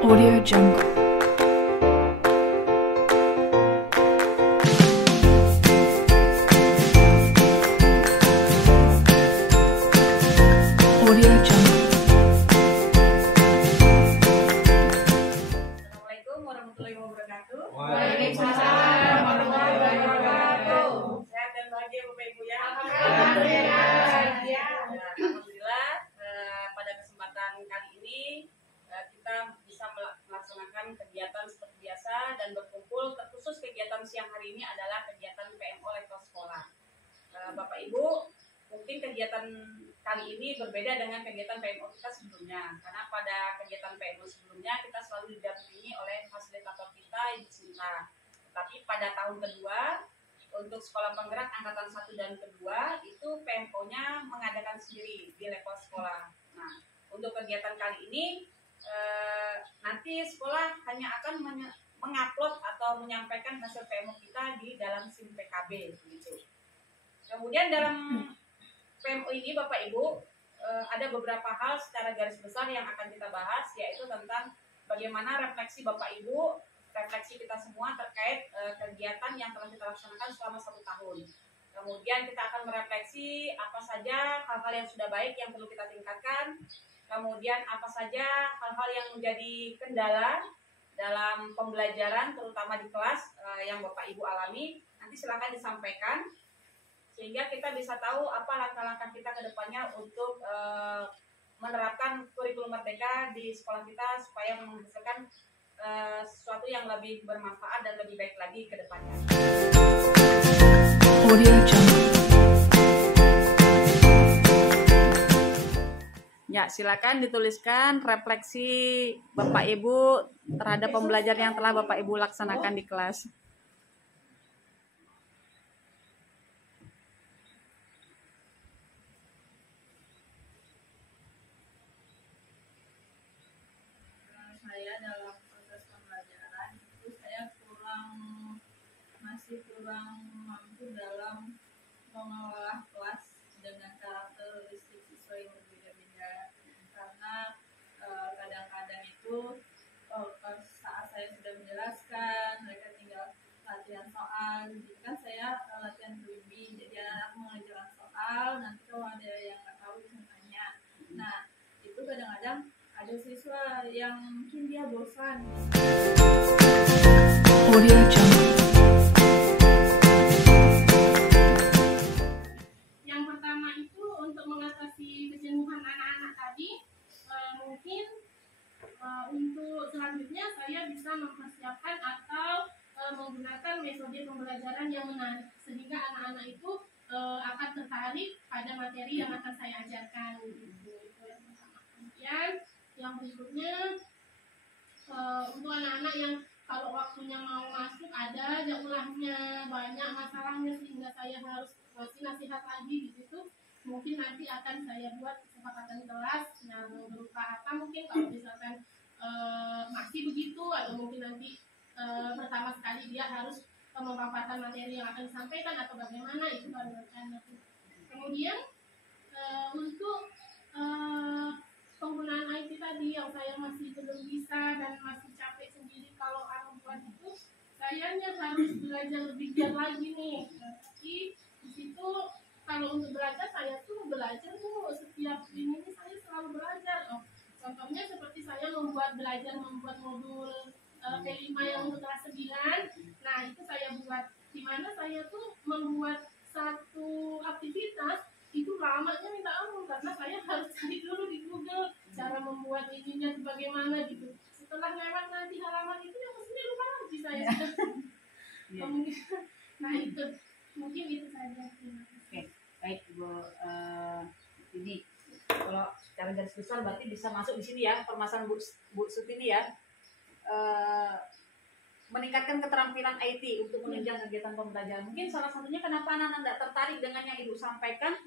Audio Jungle. Audio Jungle. Assalamualaikum warahmatullahi wabarakatuh. Waalaikumsalam warahmatullahi wabarakatuh. Sehat dan bahagia Bapak Ibu ya. Alhamdulillah. Alhamdulillah. Pada kesempatan kali ini kita bisa melaksanakan kegiatan seperti biasa dan berkumpul. Terkhusus kegiatan siang hari ini adalah kegiatan PMO level sekolah. Bapak Ibu, mungkin kegiatan kali ini berbeda dengan kegiatan PMO kita sebelumnya, karena pada kegiatan PMO sebelumnya kita selalu didampingi oleh fasilitator kita, Ibu Sinta. Tetapi pada tahun kedua untuk sekolah penggerak angkatan 1 dan kedua itu PMO-nya mengadakan sendiri di level sekolah. Nah, untuk kegiatan kali ini nanti sekolah hanya akan mengupload atau menyampaikan hasil PMO kita di dalam SIM PKB gitu. Kemudian dalam PMO ini Bapak Ibu ada beberapa hal secara garis besar yang akan kita bahas, yaitu tentang bagaimana refleksi Bapak Ibu, refleksi kita semua terkait kegiatan yang telah kita laksanakan selama 1 tahun. Kemudian kita akan merefleksi apa saja hal-hal yang sudah baik yang perlu kita tingkatkan. Kemudian apa saja hal-hal yang menjadi kendala dalam pembelajaran terutama di kelas yang Bapak Ibu alami. Nanti silakan disampaikan sehingga kita bisa tahu apa langkah-langkah kita ke depannya untuk menerapkan kurikulum merdeka di sekolah kita supaya menghasilkan sesuatu yang lebih bermanfaat dan lebih baik lagi ke depannya. Audio Jungle. Ya, silakan dituliskan refleksi Bapak Ibu terhadap pembelajaran yang telah Bapak Ibu laksanakan di kelas. Saya dalam proses pembelajaran itu saya masih kurang mampu dalam mengelola kelas dengan karakteristik siswa yang berbeda-beda, karena kadang-kadang itu saat saya sudah menjelaskan mereka tinggal latihan soal. Jadi kan saya latihan berlebih, jadi anak mengajarkan soal, nanti kalau ada yang nggak tahu bisa tanya. Nah, itu kadang-kadang ada siswa yang mungkin dia bosan. Audio Jungle. Yang pertama itu untuk mengatasi kejenuhan anak-anak tadi, mungkin untuk selanjutnya saya bisa mempersiapkan atau menggunakan metode pembelajaran yang menarik sehingga anak-anak itu akan tertarik pada materi yang akan saya ajarkan. Itu yang pertama. Kemudian yang berikutnya untuk anak-anak yang kalau waktunya mau masuk ada aja ulahnya, banyak masalahnya sehingga saya harus kasih nasihat lagi di situ. Mungkin nanti akan saya buat kesepakatan kelas yang berupa apa, mungkin kalau misalkan masih begitu atau mungkin nanti pertama sekali dia harus memaparkan materi yang akan disampaikan atau bagaimana, itu baru nanti. Kemudian untuk penggunaan IT tadi yang saya masih belum bisa dan masih capek sendiri kalau buat itu, sayanya harus belajar lebih giat lagi nih. Jadi di situ kalau untuk belajar saya tuh belajar tuh setiap ini saya selalu belajar. Contohnya seperti saya membuat modul P5 yang untuk kelas 9. Nah, itu saya buat di mana saya tuh membuat satu aktivitas itu lamanya minta ampun karena saya harus cari dulu di Google cara membuat ininya bagaimana gitu. Setelah lewat nanti halaman itu yang mestinya lupa lagi saya. Nah itu mungkin itu saja. Oke, baik Bu. Ini kalau secara garis besar berarti bisa masuk di sini ya permasalahan Bu Sutini ya. Meningkatkan keterampilan IT untuk menunjang kegiatan pembelajaran. Mungkin salah satunya kenapa anak-anak tidak tertarik dengan yang Ibu sampaikan.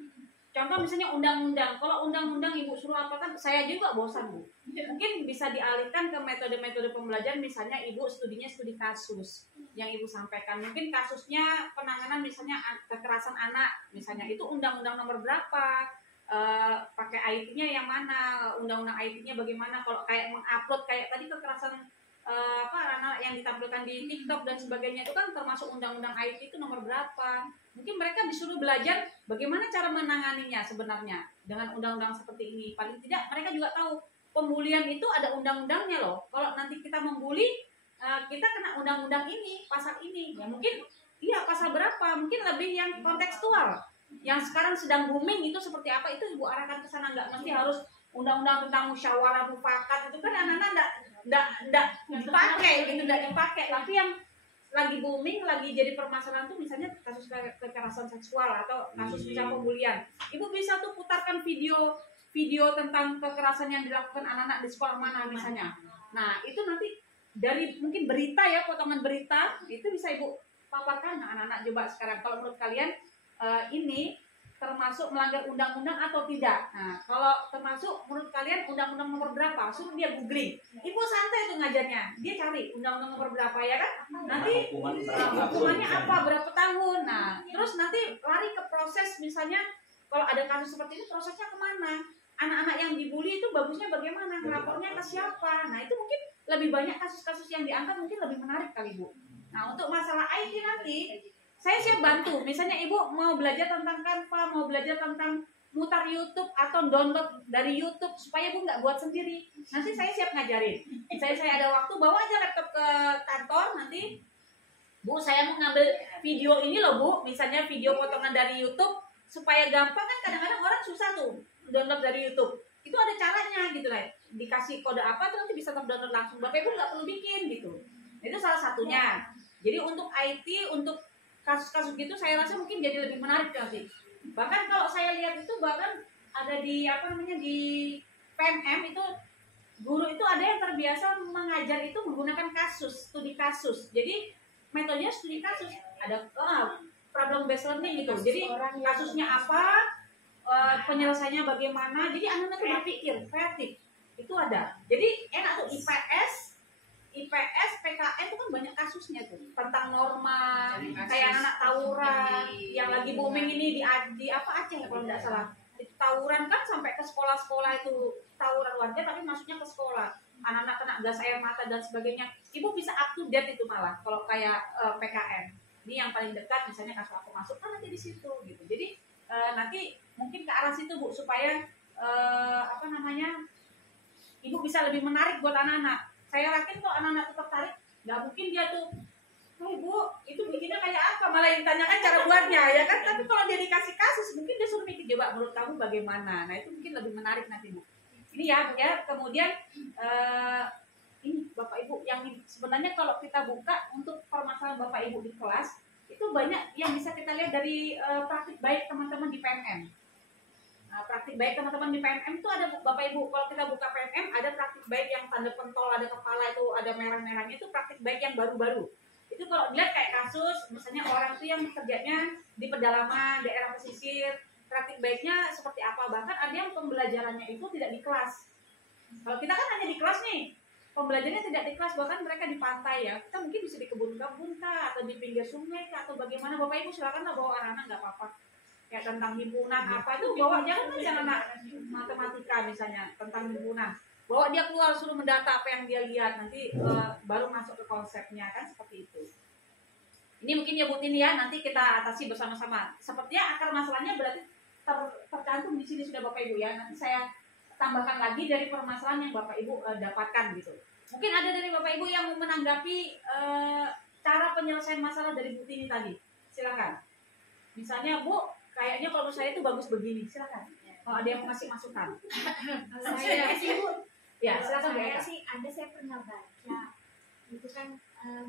Contoh misalnya undang-undang. Kalau undang-undang Ibu suruh apa kan, saya juga bosan Bu. Mungkin bisa dialihkan ke metode-metode pembelajaran. Misalnya Ibu studinya studi kasus yang Ibu sampaikan. Mungkin kasusnya penanganan misalnya kekerasan anak. Misalnya itu undang-undang nomor berapa. pakai IT-nya yang mana, undang-undang IT-nya bagaimana. Kalau kayak mengupload kayak tadi kekerasan anak yang ditampilkan di TikTok dan sebagainya itu kan termasuk undang-undang IT itu nomor berapa. Mungkin mereka disuruh belajar bagaimana cara menanganinya sebenarnya dengan undang-undang seperti ini. Paling tidak mereka juga tahu pembulian itu ada undang-undangnya loh. Kalau nanti kita membuli, kita kena undang-undang ini, pasal ini. Ya mungkin iya pasal berapa? Mungkin lebih yang kontekstual. Yang sekarang sedang booming itu seperti apa, itu Ibu arahkan ke sana. Nggak mesti harus undang-undang tentang musyawarah mufakat, itu kan anak-anak nggak dipakai gitu, nggak dipakai. Tapi yang lagi booming, lagi jadi permasalahan tuh misalnya kasus kekerasan seksual atau kasus misalnya pembulian. Ibu bisa tuh putarkan video tentang kekerasan yang dilakukan anak-anak di sekolah mana misalnya. Nah itu nanti dari mungkin berita ya, potongan berita itu bisa Ibu paparkan ke anak-anak. Coba sekarang kalau menurut kalian ini termasuk melanggar undang-undang atau tidak. Nah, kalau termasuk menurut kalian undang-undang nomor berapa? Suruh dia googling. Ibu santai tuh ngajarnya. Dia cari undang-undang nomor berapa ya kan? Nanti hukumannya apa, berapa tahun. Nah, terus nanti lari ke proses misalnya kalau ada kasus seperti ini prosesnya kemana? Anak-anak yang dibully itu bagusnya bagaimana? Ngelapornya ke siapa? Nah, itu mungkin lebih banyak kasus-kasus yang diangkat, mungkin lebih menarik kali Bu. Nah, untuk masalah IT nanti saya siap bantu. Misalnya Ibu mau belajar tentang Canva, mau belajar tentang mutar YouTube atau download dari YouTube supaya Bu nggak buat sendiri. Nanti saya siap ngajarin. Saya ada waktu, bawa aja laptop ke kantor. Nanti Bu saya mau ngambil video ini loh Bu, misalnya video potongan dari YouTube supaya gampang kan. Kadang-kadang orang susah tuh download dari YouTube. Itu ada caranya gitu lah. Dikasih kode apa tuh nanti bisa terdownload langsung. Bapak Ibu nggak perlu bikin gitu. Itu salah satunya. Jadi untuk IT, untuk kasus-kasus gitu saya rasa mungkin jadi lebih menarik nanti. Bahkan kalau saya lihat itu bahkan ada di di PMM itu guru itu ada yang terbiasa mengajar itu menggunakan kasus, studi kasus. Jadi metodenya studi kasus. Ada problem based learning gitu. Jadi kasusnya apa, penyelesaiannya bagaimana. Jadi anak-anak itu berpikir kreatif. Itu ada. Jadi enak tuh IPS, PKN itu kan banyak kasusnya tuh tentang norma, kayak anak tawuran yang lagi booming ini di Aceh ya kalau tidak salah. Itu tawuran kan sampai ke sekolah-sekolah, itu tawuran warga tapi masuknya ke sekolah. Anak-anak kena gas air mata dan sebagainya. Ibu bisa up to date itu malah kalau kayak PKN. Ini yang paling dekat misalnya kasus aku masuk kan nanti di situ gitu. Jadi nanti mungkin ke arah situ Bu supaya Ibu bisa lebih menarik buat anak-anak. Saya yakin kalau anak-anak tetap tertarik, nggak mungkin dia tuh, Bu, itu bikinnya kayak apa? Malah ditanyakan cara buatnya, ya kan? Tapi kalau dia dikasih kasus, mungkin dia suruh mikir, coba menurut kamu bagaimana? Nah, itu mungkin lebih menarik nanti, Bu. Ini ya. Kemudian, ini Bapak Ibu, yang sebenarnya kalau kita buka untuk permasalahan Bapak Ibu di kelas, itu banyak yang bisa kita lihat dari praktik baik teman-teman di PMM. Praktik baik teman-teman di PMM itu ada Bapak Ibu, kalau kita buka PMM ada praktik baik yang tanda pentol, ada kepala itu ada merah-merahnya, itu praktik baik yang baru-baru. Itu kalau dilihat kayak kasus misalnya orang itu yang kerjanya di pedalaman, daerah pesisir, praktik baiknya seperti apa. Bahkan ada yang pembelajarannya itu tidak di kelas. Kalau kita kan hanya di kelas nih, pembelajarannya tidak di kelas, bahkan mereka di pantai ya. Kita mungkin bisa di kebun-kebun kah, atau di pinggir sungai kah, atau bagaimana. Bapak Ibu silakan lah bawa anak-anak, nggak apa-apa. Kayak tentang himpunan apa itu bawa, jangan anak matematika misalnya tentang himpunan, bawa dia keluar suruh mendata apa yang dia lihat, nanti baru masuk ke konsepnya kan, seperti itu. Ini mungkin ya Bu Tini ya, nanti kita atasi bersama-sama. Sepertinya akar masalahnya berarti tercantum di sini sudah Bapak Ibu ya. Nanti saya tambahkan lagi dari permasalahan yang Bapak Ibu dapatkan gitu. Mungkin ada dari Bapak Ibu yang mau menanggapi cara penyelesaian masalah dari Bu Tini tadi, silakan. Misalnya Bu, kayaknya kalau saya itu bagus begini, silakan. Kalau ada yang mau ngasih masukan. Saya sih Bu, Ya, silakan. saya pernah baca itu kan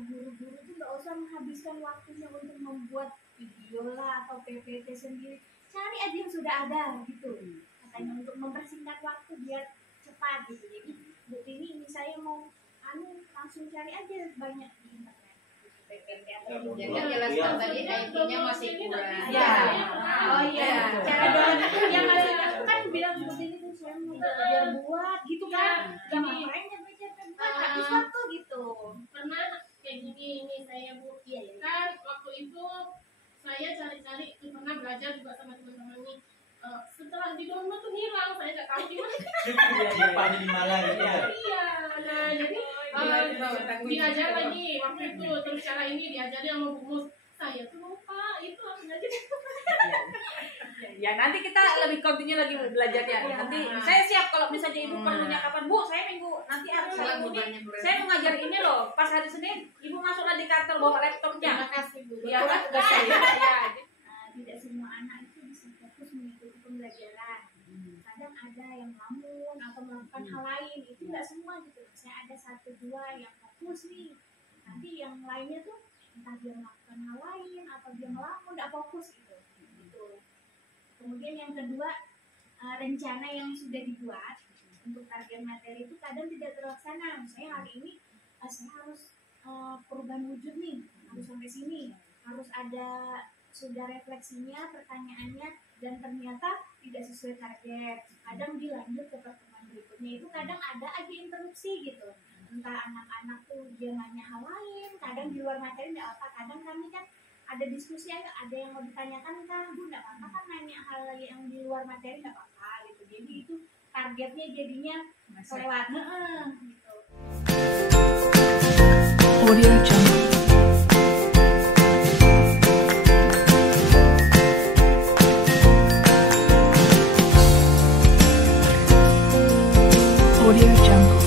guru-guru itu nggak usah menghabiskan waktunya untuk membuat video lah atau PPT sendiri, cari aja yang sudah ada gitu, katanya untuk mempersingkat waktu biar cepat gitu. Jadi Bu ini saya mau langsung cari aja banyak di internet. Jadi jelaskan tadi IT-nya masih kurang. Ya. Oh iya. Cara yang maksudnya kan bilang begini tuh saya mau belajar buat gitu kan. Jangan ngapain capek-capek buat habis waktu gitu. Karena kayak gini ini saya Bu. Iya. Kan waktu itu saya cari-cari, pernah belajar juga sama teman-teman nih. Setelah di download diajar lagi waktu itu, terus cara ini diajarin sama Bu Mus. Saya tuh lupa itu apa lagi. Ya nanti kita lebih continue lagi belajarnya. Nanti saya siap kalau misalnya ibu perlunya kapan, Bu, saya minggu nanti hari Sabtu nih saya mau ngajar ini loh. Pas hari Senin ibu masuklah di kantor bawa laptopnya. Terima kasih Bu. Ya kan tugas saya. Ya. Tidak semua anak itu bisa fokus mengikuti pembelajaran. Kadang ada yang ngelamun atau melakukan hal lain, itu nggak semua gitu. Misalnya ada 1-2 yang fokus nih, nanti yang lainnya tuh entah dia melakukan hal lain atau dia ngelamun nggak fokus gitu. Kemudian yang kedua, rencana yang sudah dibuat untuk target materi itu kadang tidak terlaksana. Misalnya hari ini saya harus perubahan wujud nih, harus sampai sini, harus ada sudah refleksinya, pertanyaannya, dan ternyata tidak sesuai target. Kadang dilanjut ke pertemuan berikutnya, itu kadang ada aja interupsi gitu. Entah anak-anak tuh dia nanya hal lain, kadang di luar materi nggak apa, kadang kami kan ada diskusi, ada yang mau ditanyakan kan, Bu nggak apa-apa kan nanya hal yang di luar materi nggak apa-apa gitu. Jadi itu targetnya jadinya kelewat gitu. Audio Jungle. Audio Jungle.